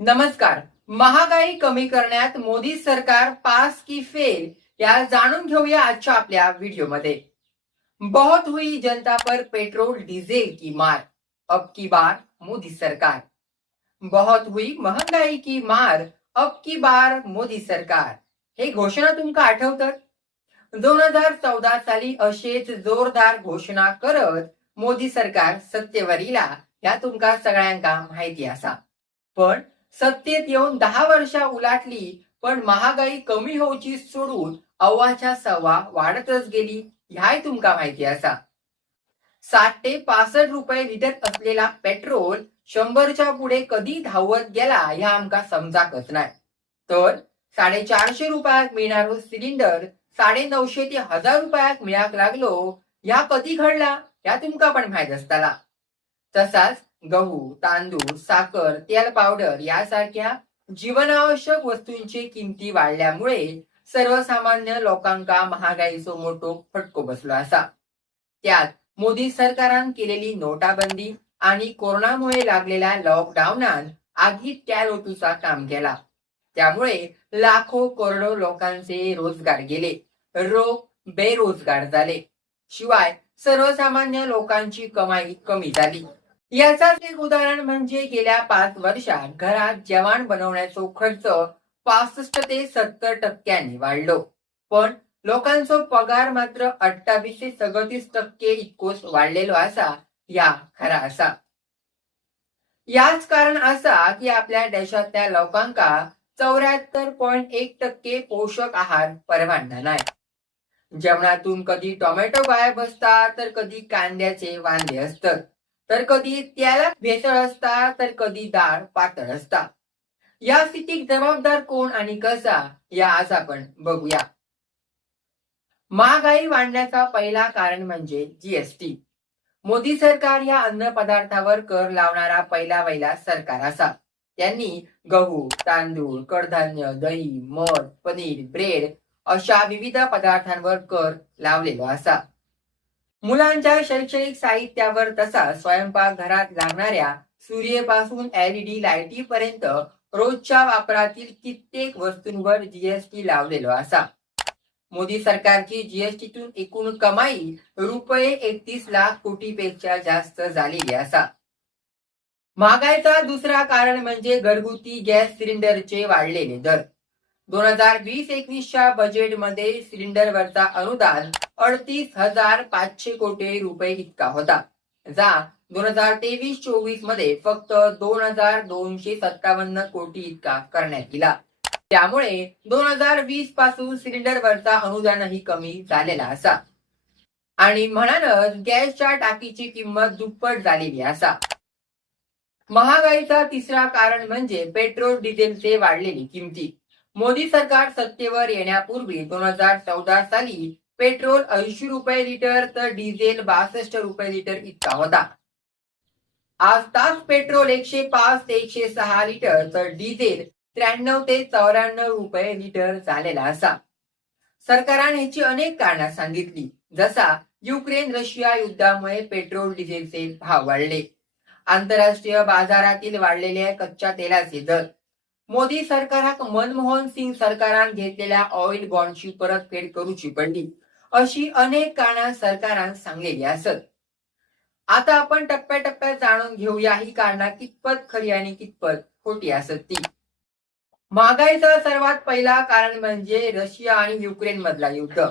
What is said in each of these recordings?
नमस्कार. महागाई कमी करण्यात मोदी सरकार पास की फेल या जाणून घेऊया आजच्या आपल्या व्हिडिओमध्ये. बहुत हुई जनता पर पेट्रोल डिझेल की मार. अब की बार मोदी सरकार. बहुत हुई महंगाई की मार अब की बार मोदी सरकार. हे घोषणा तुमका आठवतात? दोन हजार चौदा साली असेच जोरदार घोषणा करत मोदी सरकार सत्तेवर इला या तुमका सगळ्यांका माहिती असा. पण सत्तेत येऊन दहा वर्षा उलाटली पण महागाई कमी होऊची सोडून अव्वाच्या सव्वा वाढतच गेली. ह्याय तुमका माहिती असा. साठ ते पासष्ट रुपये लिटर असलेला पेट्रोल शंभरच्या पुढे कधी धावत गेला ह्या आमका समजाकच नाही. तर साडेचारशे रुपयात मिळणारो सिलिंडर साडे नऊशे ते हजार रुपयात मिळाक लागलो ह्या कधी घडला? ह्या तुमका पण माहीत असताला. तसाच गहू तांदूळ साखर तेल पावडर यासारख्या जीवनावश्यक वस्तूंची किमती वाढल्यामुळे सर्वसामान्य लोकांका महागाईचो मोठो फटको बसलो असा. त्यात मोदी सरकारान केलेली नोटाबंदी आणि कोरोनामुळे लागलेल्या लॉकडाऊनात आगीत त्या लोटूचा काम केला. त्यामुळे लाखो करोडो लोकांचे रोजगार गेले. रोग बेरोजगार झाले. शिवाय सर्वसामान्य लोकांची कमाई कमी झाली. याचाच एक उदाहरण म्हणजे गेल्या पाच वर्षात घरात जेवण बनवण्याचा खर्च पासष्ट ते सत्तर टक्क्यांनी वाढलो. पण लोकांचा पगार मात्र अठ्ठावीस ते सदतीस टक्के इतकोच वाढलेलो असा या खरा असा. याच कारण असा की आपल्या देशातल्या लोकांका चौऱ्याहत्तर पॉईंट एक टक्के पोषक आहार परवानगा नाही. जेवणातून कधी टोमॅटो गायब असतात तर कधी कांद्याचे वांदे असतात. तर कधी त्याला भेसळ असता तर कधी डाळ पातळ असता या स्थितीत जबाबदार कोण आणि कसा या आज आपण बघूया. महागाई वाढण्याचा पहिला कारण म्हणजे जीएसटी मोदी सरकार या अन्न पदार्थावर कर लावणारा पहिला वैला सरकार असा. त्यांनी गहू तांदूळ कडधान्य दही मध पनीर ब्रेड अशा विविध पदार्थांवर कर लावलेला असा. मुलांच्या शैक्षणिक साहित्यावर तसा स्वयंपाक घरात लागणाऱ्या सूर्यपासून एलईडी लाईटी पर्यंत रोजच्या वापरातील कित्येक वस्तूंवर जीएसटी लावलेलो असा. मोदी सरकारची जीएसटीतून एकूण कमाई रुपये एकतीस लाख कोटीपेक्षा जास्त झालेली असा. महागाईचा दुसरा कारण म्हणजे घरगुती गॅस सिलेंडरचे वाढलेले दर. दोन हजार वीस एकवीसच्या बजेटमध्ये सिलेंडरवरचा अनुदान अडतीस हजार पाचशे कोटी रुपये इतका होता. जा दोन हजार तेवीस चोवीसमध्ये फक्त दोन हजार दोनशे सत्तावन्न कोटी इतका करण्यात आला त्यामुळे दोन हजार वीसपासून सिलेंडरवरचा अनुदानही कमी झालेला असा. आणि म्हणूनच गॅसच्या टाकीची किंमत दुप्पट झालेली असा. महागाईचा तिसरा कारण म्हणजे पेट्रोल डिझेलचे वाढलेली किमती. मोदी सरकार सत्तेवर येण्यापूर्वी दोन हजार चौदा साली पेट्रोल ऐंशी रुपये लिटर तर डिझेल बासष्ट रुपये लिटर इतका होता. आज तास पेट्रोल एकशे पाच ते एकशे सहा लिटर तर डिझेल त्र्याण्णव ते चौऱ्याण्णव रुपये लिटर झालेला असा. सरकारने ह्याची अनेक कारणे सांगितली. जसा युक्रेन रशिया युद्धामुळे पेट्रोल डिझेलचे भाव वाढले. आंतरराष्ट्रीय बाजारातील वाढलेल्या कच्च्या तेलाचे दर. मोदी सरकाराक मनमोहन सिंग सरकारान घेतलेल्या ऑइल बॉन्डची परतफेड करूची पडली अशी अनेक कारणं सरकारान सांगलेली असत आता आपण टप्प्याटप्प्यात जाणून घेऊया ही कारणा कितपत खरी आणि कितपत खोटी असत ती. महागाईचं सर्वात पहिला कारण म्हणजे रशिया आणि युक्रेन मधला युद्ध.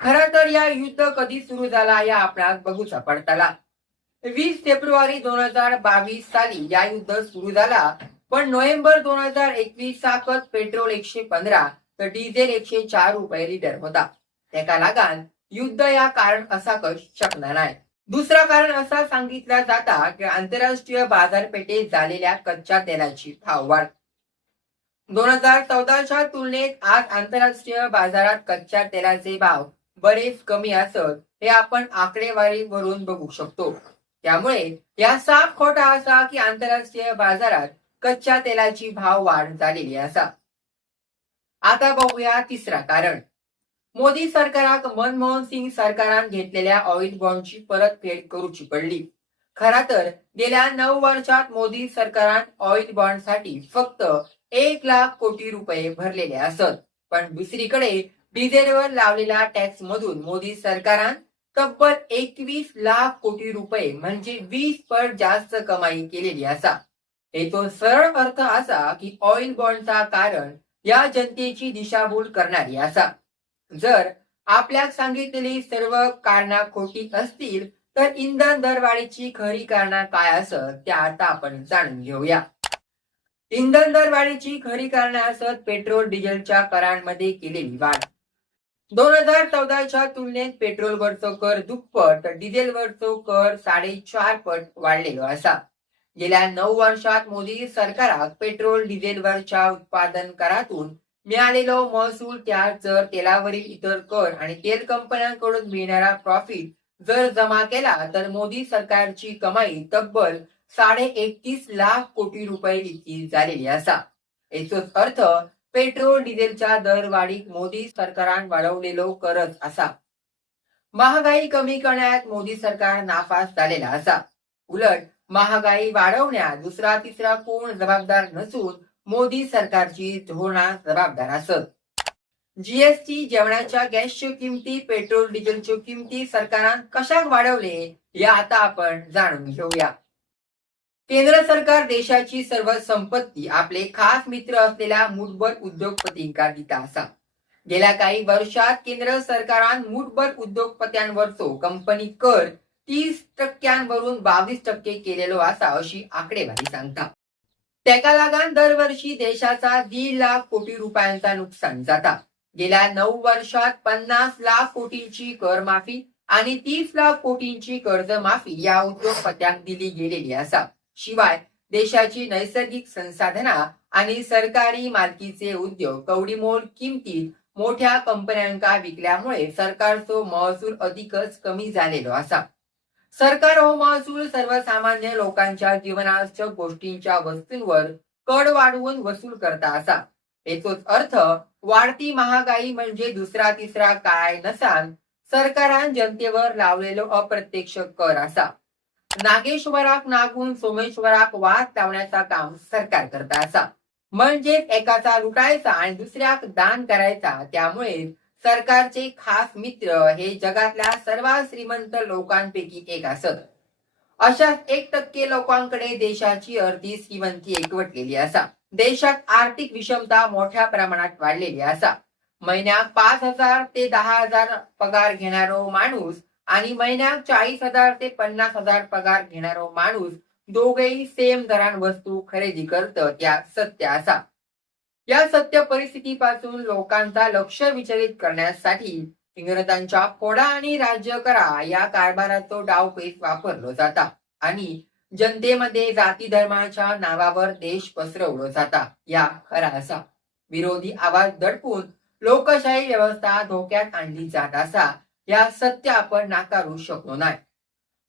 खर तर या युद्ध कधी सुरू झाला या आपणास बघू सापडताला वीस फेब्रुवारी दोन हजार बावीस साली या युद्ध सुरू झाला. पण नोव्हेंबर दोन हजार एकवीस साकत पेट्रोल एकशे पंधरा तर डिझेल एकशे चार रुपये लिटर होता. त्याका लागान युद्ध या कारण असा कश शकणार नाही. दुसरा कारण असा सांगितला जाता की आंतरराष्ट्रीय बाजारपेठेत झालेल्या कच्च्या तेलाची भाव वाढ दोन हजार चौदाच्या तुलनेत आज आंतरराष्ट्रीय बाजारात कच्च्या तेलाचे भाव बरेच कमी असत हे आपण आकडेवारीवरून बघू शकतो. त्यामुळे या साफ खोटा असा की आंतरराष्ट्रीय बाजारात कच्च्या तेलाची भाव वाढ झालेली असा. आता बघूया तिसरा कारण. मोदी सरकाराक मनमोहन सिंग सरकारान घेतलेल्या ऑइल बॉन्डची परतफेड करूची पडली. खरा तर गेल्या नऊ वर्षात मोदी सरकारान ऑइल बॉन्डसाठी फक्त एक लाख कोटी रुपये भरलेले असत. पण दुसरीकडे डिझेलवर लावलेल्या टॅक्स मधून मोदी सरकारान तब्बल एकवीस लाख कोटी रुपये म्हणजे वीस पट जास्त कमाई केलेली असा. याचो सरळ अर्थ असा की ऑइल बॉन्डचा कारण या जनतेची दिशाभूल करणारी असा. जर आपल्याक सांगितलेली सर्व कारणा खोटी असतील तर इंधन दरवाढीची खरी कारणा काय असत त्या आता आपण जाणून घेऊया. इंधन दरवाढीची खरी कारण असत पेट्रोल डिझेलच्या करांमध्ये केलेली वाढ. दोन हजार चौदाच्या तुलनेत पेट्रोलवरचो कर दुप्पट तर डिझेलवरचो कर साडेचार पट वाढलेलो असा. गेल्या नऊ वर्षात मोदी सरकारात पेट्रोल डिझेलवरच्या उत्पादन करातून मिळालेलो महसूल त्या जर तेलावरील इतर कर आणि तेल कंपन्यांकडून मिळणारा प्रॉफिट जर जमा केला तर मोदी सरकारची कमाई तब्बल साडे एकतीस लाख कोटी रुपये इतकी झालेली असा. याचोच अर्थ पेट्रोल डिझेलच्या दरवाढीत मोदी सरकारान वाढवलेलो करच असा. महागाई कमी करण्यात मोदी सरकार नापास झालेला असा. उलट महागाई वाढवण्यात दुसरा तिसरा कोण जबाबदार नसून मोदी सरकारची धोरणा जबाबदार असत. जीएसटी जेवणाच्या गॅसच्या किमती पेट्रोल डिझेलच्या किमती सरकारान कशा वाढवले या आता आपण जाणून घेऊया. केंद्र सरकार देशाची सर्व संपत्ती आपले खास मित्र असलेल्या मुठभर उद्योगपतींका दिता असा गेल्या काही वर्षात केंद्र सरकारान मुठभर उद्योगपत्यांवरचो कंपनी कर तीस टक्क्यांवरून बावीस टक्के केलेलो असा अशी आकडेवारी सांगता. त्याका लागून दरवर्षी देशाचा दीड लाख कोटी रुपयांचा नुकसान जाता. गेल्या नऊ वर्षात पन्नास लाख कोटींची कर माफी आणि तीस लाख कोटींची कर्ज माफी या उद्योगपत्यांक दिली गेलेली असा. शिवाय देशाची नैसर्गिक संसाधना आणि सरकारी मालकीचे उद्योग कवडीमोल किमतीत मोठ्या कंपन्यांका विकल्यामुळे सरकारचो महसूल अधिकच कमी झालेलो असा. सरकार हो महसूल सर्वसामान्य लोकांच्या जीवनावश्यक गोष्टींच्या वस्तूंवर कड वाढवून वसूल करता असा. याचोच अर्थ वाढती महागाई म्हणजे दुसरा तिसरा काय नसान सरकारान जनतेवर लावलेलो अप्रत्यक्ष कर असा. नागेश्वराक नागून सोमेश्वराक वाद लावण्याचा काम सरकार करता असा. म्हणजे एकाचा लुटायचा आणि दुसऱ्याक दान करायचा त्यामुळे सरकारचे खास मित्र हे जगातल्या सर्वात श्रीमंत लोकांपैकी एक असत. अशा एक टक्के लोकांकडे देशाची अर्धी श्रीमंती एकवटलेली असा. देशात आर्थिक विषमता मोठ्या प्रमाणात वाढलेली असा. महिन्याक पाच हजार ते दहा हजार पगार घेणारो माणूस आणि महिन्याक चाळीस हजार ते पन्नास हजार पगार घेणारो माणूस दोघेही सेम दरान वस्तू खरेदी करत या सत्य असा. या सत्य परिस्थितीपासून लोकांचा लक्ष विचलित करण्यासाठी इंग्रजांच्या फोडा आणि राज्य करा या कारभाराचो डावपेच वापरलो जाता आणि जनतेमध्ये जाती धर्माच्या नावावर देश पसरवलो जाता. या खरा असा. विरोधी आवाज दडपून लोकशाही व्यवस्था धोक्यात आणली जात असा. या सत्य आपण नाकारू शकलो नाही.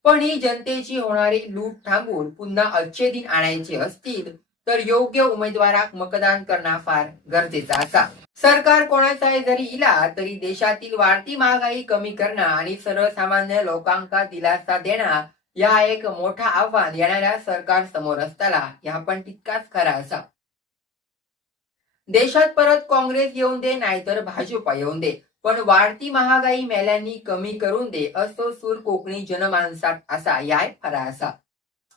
पण ही जनतेची होणारी लूट थांबून पुन्हा अच्छे दिन आणायचे असतील तर योग्य उमेदवाराक मतदान करणं फार गरजेचं असा सरकार कोणाचाही जरी इला तरी देशातील वाढती महागाई कमी करणं आणि सर्वसामान्य लोकांका दिलासा देणं या एक मोठा आव्हान येणाऱ्या सरकार समोर असताना ह्या पण तितकाच खरा असा देशात परत काँग्रेस येऊन दे नाहीतर भाजपा येऊन दे पण वाढती महागाई मेल्यांनी कमी करून दे असो सूर कोकणी जनमानसात असा याय खरा असा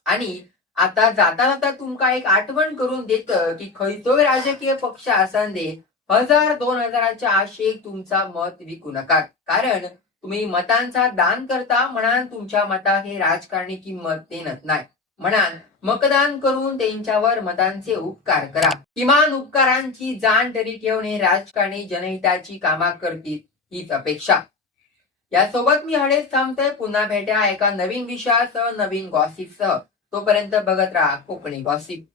आणि आता जाता जाता तुमका एक आठवण करून देत की खंयचोय राजकीय पक्ष आसन दे हजार दोन हजाराच्या आशेक तुमचा मत विकू नका. कारण तुम्ही मतांचा दान करता म्हणान तुमच्या मता हे राजकारणी किंमत देणत नाही. म्हणान मतदान करून त्यांच्यावर मतांचे उपकार करा. किमान उपकारांची जाण तरी ठेवणे राजकारणी जनहिताची कामा करतील हीच अपेक्षा. यासोबत मी हळेच थांबतोय. पुन्हा भेट्या एका नवीन विषयासह नवीन गॉसिपसह तोपर्यंत बघत राहा कोकणी गॉसिप